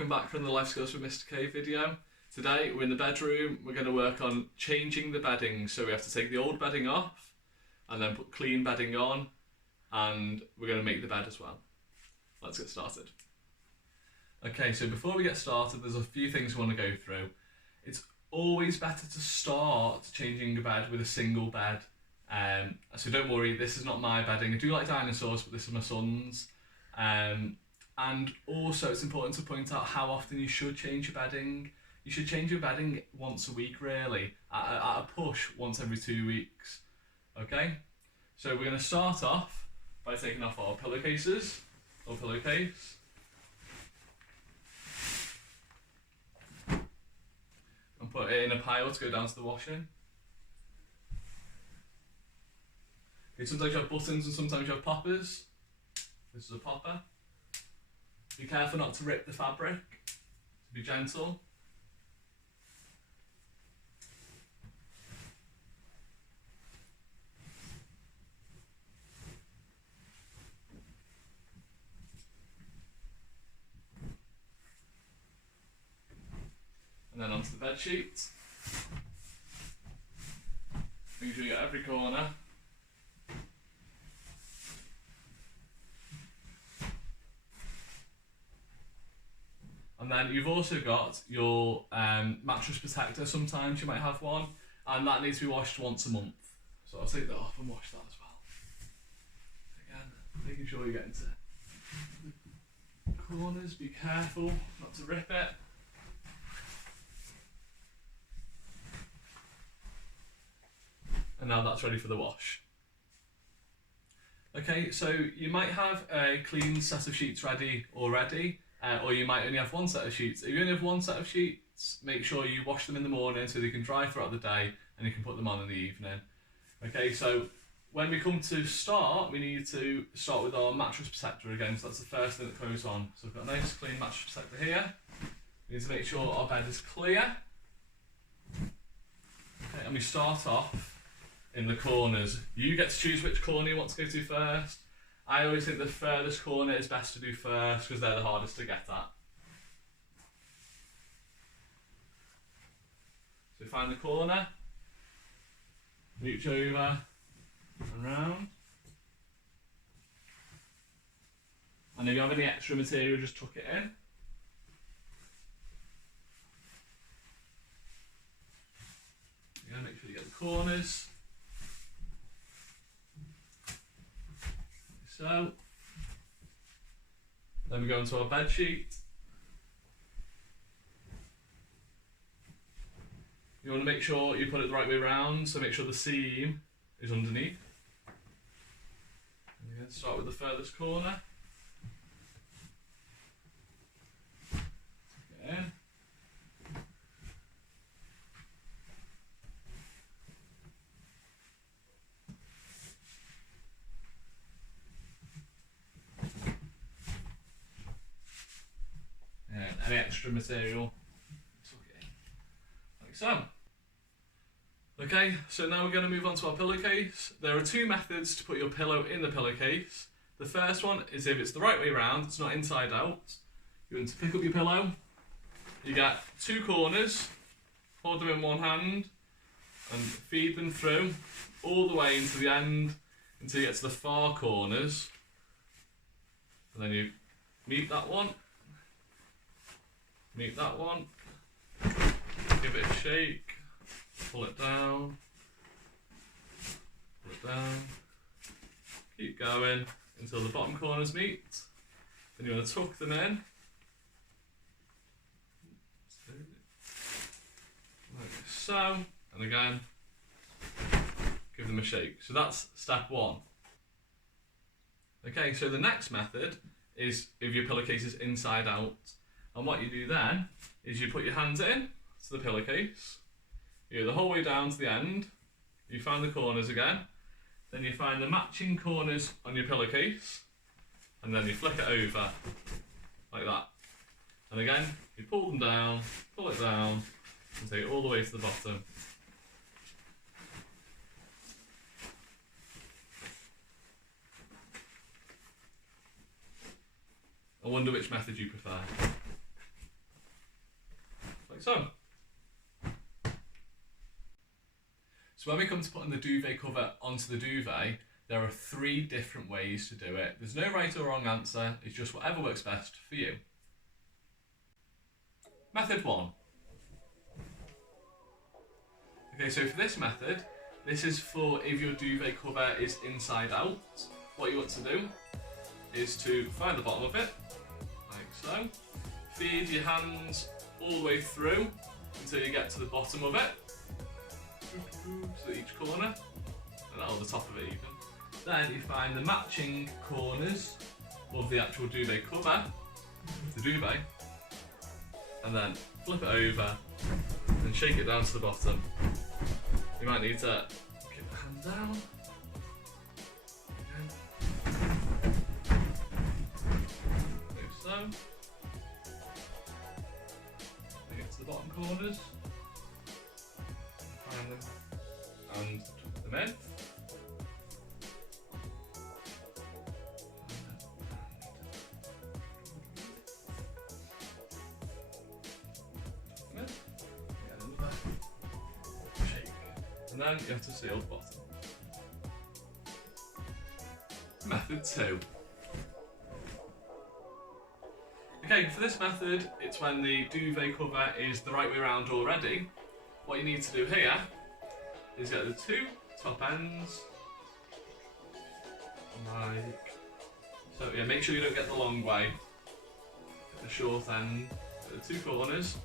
welcome back from the Life Skills with Mr. K video. Today we're in the bedroom. We're going to work on changing the bedding. So we have to take the old bedding off and then put clean bedding on, and we're going to make the bed as well. Let's get started. Okay, so before we get started, there's a few things we want to go through. It's always better to start changing a bed with a single bed. So don't worry, this is not my bedding. I do like dinosaurs, but this is my son's. And also it's important to point out how often you should change your bedding. You should change your bedding once a week, really. At a push, once every 2 weeks. Okay? So we're going to start off by taking off our pillowcases, or pillowcase. And put it in a pile to go down to the washing. Okay, sometimes you have buttons and sometimes you have poppers. This is a popper. Be careful not to rip the fabric. Be gentle. And then onto the bed sheet. Make sure you get every corner. And then you've also got your mattress protector. Sometimes you might have one, and that needs to be washed once a month. So I'll take that off and wash that as well. Again, making sure you get into the corners. Be careful not to rip it. And now that's ready for the wash. Okay, so you might have a clean set of sheets ready already. Or you might only have one set of sheets. If you only have one set of sheets, make sure you wash them in the morning so they can dry throughout the day and you can put them on in the evening. Okay, so when we come to start, we need to start with our mattress protector again, so that's the first thing that goes on. So we've got a nice clean mattress protector here. We need to make sure our bed is clear. Okay, and we start off in the corners. You get to choose which corner you want to go to first. I always think the furthest corner is best to do first because they're the hardest to get at. So find the corner, reach over and round. And if you have any extra material, just tuck it in. Again, make sure you get the corners. So, then we go into our bed sheet. You want to make sure you put it the right way around, so make sure the seam is underneath. And again, start with the furthest corner. Tuck it in. Any extra material, tuck it in, like so. Okay, so now we're going to move on to our pillowcase. There are two methods to put your pillow in the pillowcase. The first one is if it's the right way around, it's not inside out. You're going to pick up your pillow, you get two corners, hold them in one hand and feed them through all the way into the end until you get to the far corners. And then you meet that one. Meet that one, give it a shake, pull it down, keep going until the bottom corners meet. Then you want to tuck them in, like so, and again, give them a shake. So that's step one. Okay, so the next method is if your pillowcase is inside out. And what you do then is you put your hands in to the pillowcase, you go the whole way down to the end, you find the corners again, then you find the matching corners on your pillowcase, and then you flick it over like that. And again, you pull them down, pull it down, and take it all the way to the bottom. I wonder which method you prefer. like so. So when we come to putting the duvet cover onto the duvet, there are 3 different ways to do it. There's no right or wrong answer, it's just whatever works best for you. Method 1. Okay, so for this method, this is for if your duvet cover is inside out. What you want to do is to find the bottom of it, like so. Feed your hands all the way through until you get to the bottom of it. So each corner, and the top of it even. Then you find the matching corners of the actual duvet cover, the duvet, and then flip it over and shake it down to the bottom. You might need to get the hand down. Like so. Then get to the bottom corners. Find them and tuck them in. And then you have to seal the bottom. Method 2. Okay, for this method, it's when the duvet cover is the right way around already. What you need to do here is get the 2 top ends, like so. Yeah, make sure you don't get the long way. Get the short end, get the 2 corners,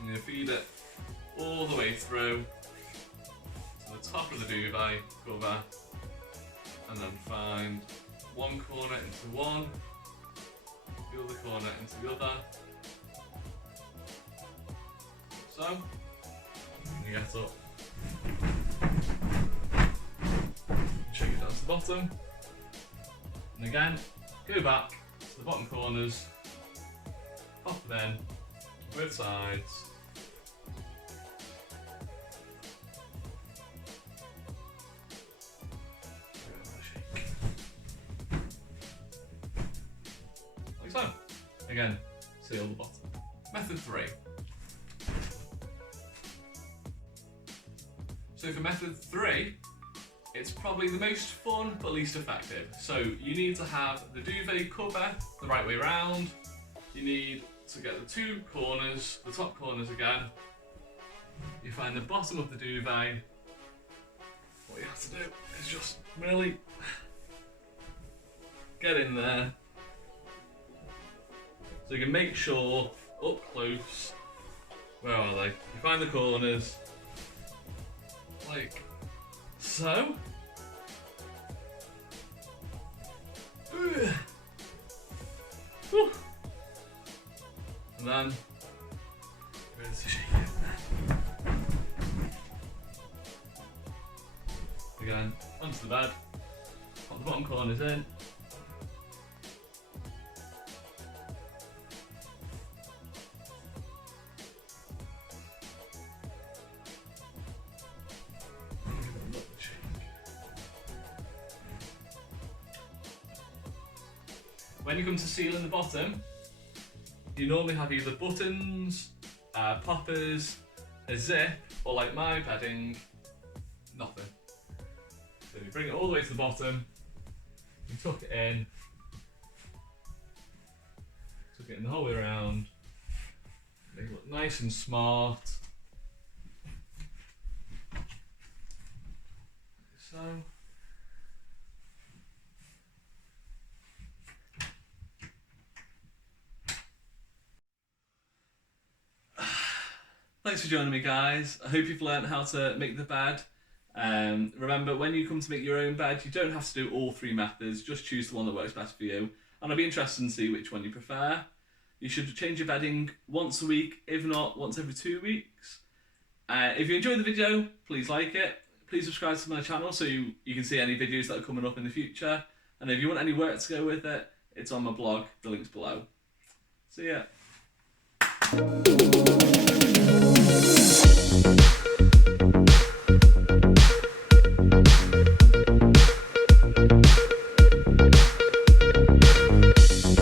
and you feed it all the way through to the top of the duvet cover, and then find one corner into one, the other corner into the other. So, you get up, shake it down to the bottom, and again, go back to the bottom corners, pop them in, both sides. Like so. Again, seal the bottom. Method 3. So for method 3, it's probably the most fun but least effective. So you need to have the duvet cover the right way around. You need to get the 2 corners, the top corners again. You find the bottom of the duvet. What you have to do is just really get in there. So you can make sure, up close, where are they? You find the corners, like so. And then, ready to shake it. Again, onto the bed, pop the bottom corners in. When you come to sealing the bottom, you normally have either buttons, poppers, a zip, or like my bedding, nothing. So you bring it all the way to the bottom, you tuck it in the whole way around, make it look nice and smart. So. Thanks for joining me, guys. I hope you've learned how to make the bed. Remember, when you come to make your own bed, you don't have to do all 3 methods, just choose the one that works best for you. And I'd be interested to see which one you prefer. You should change your bedding once a week, if not once every 2 weeks. If you enjoyed the video, please like it. Please subscribe to my channel so you can see any videos that are coming up in the future. And if you want any work to go with it, it's on my blog, the link's below. See ya.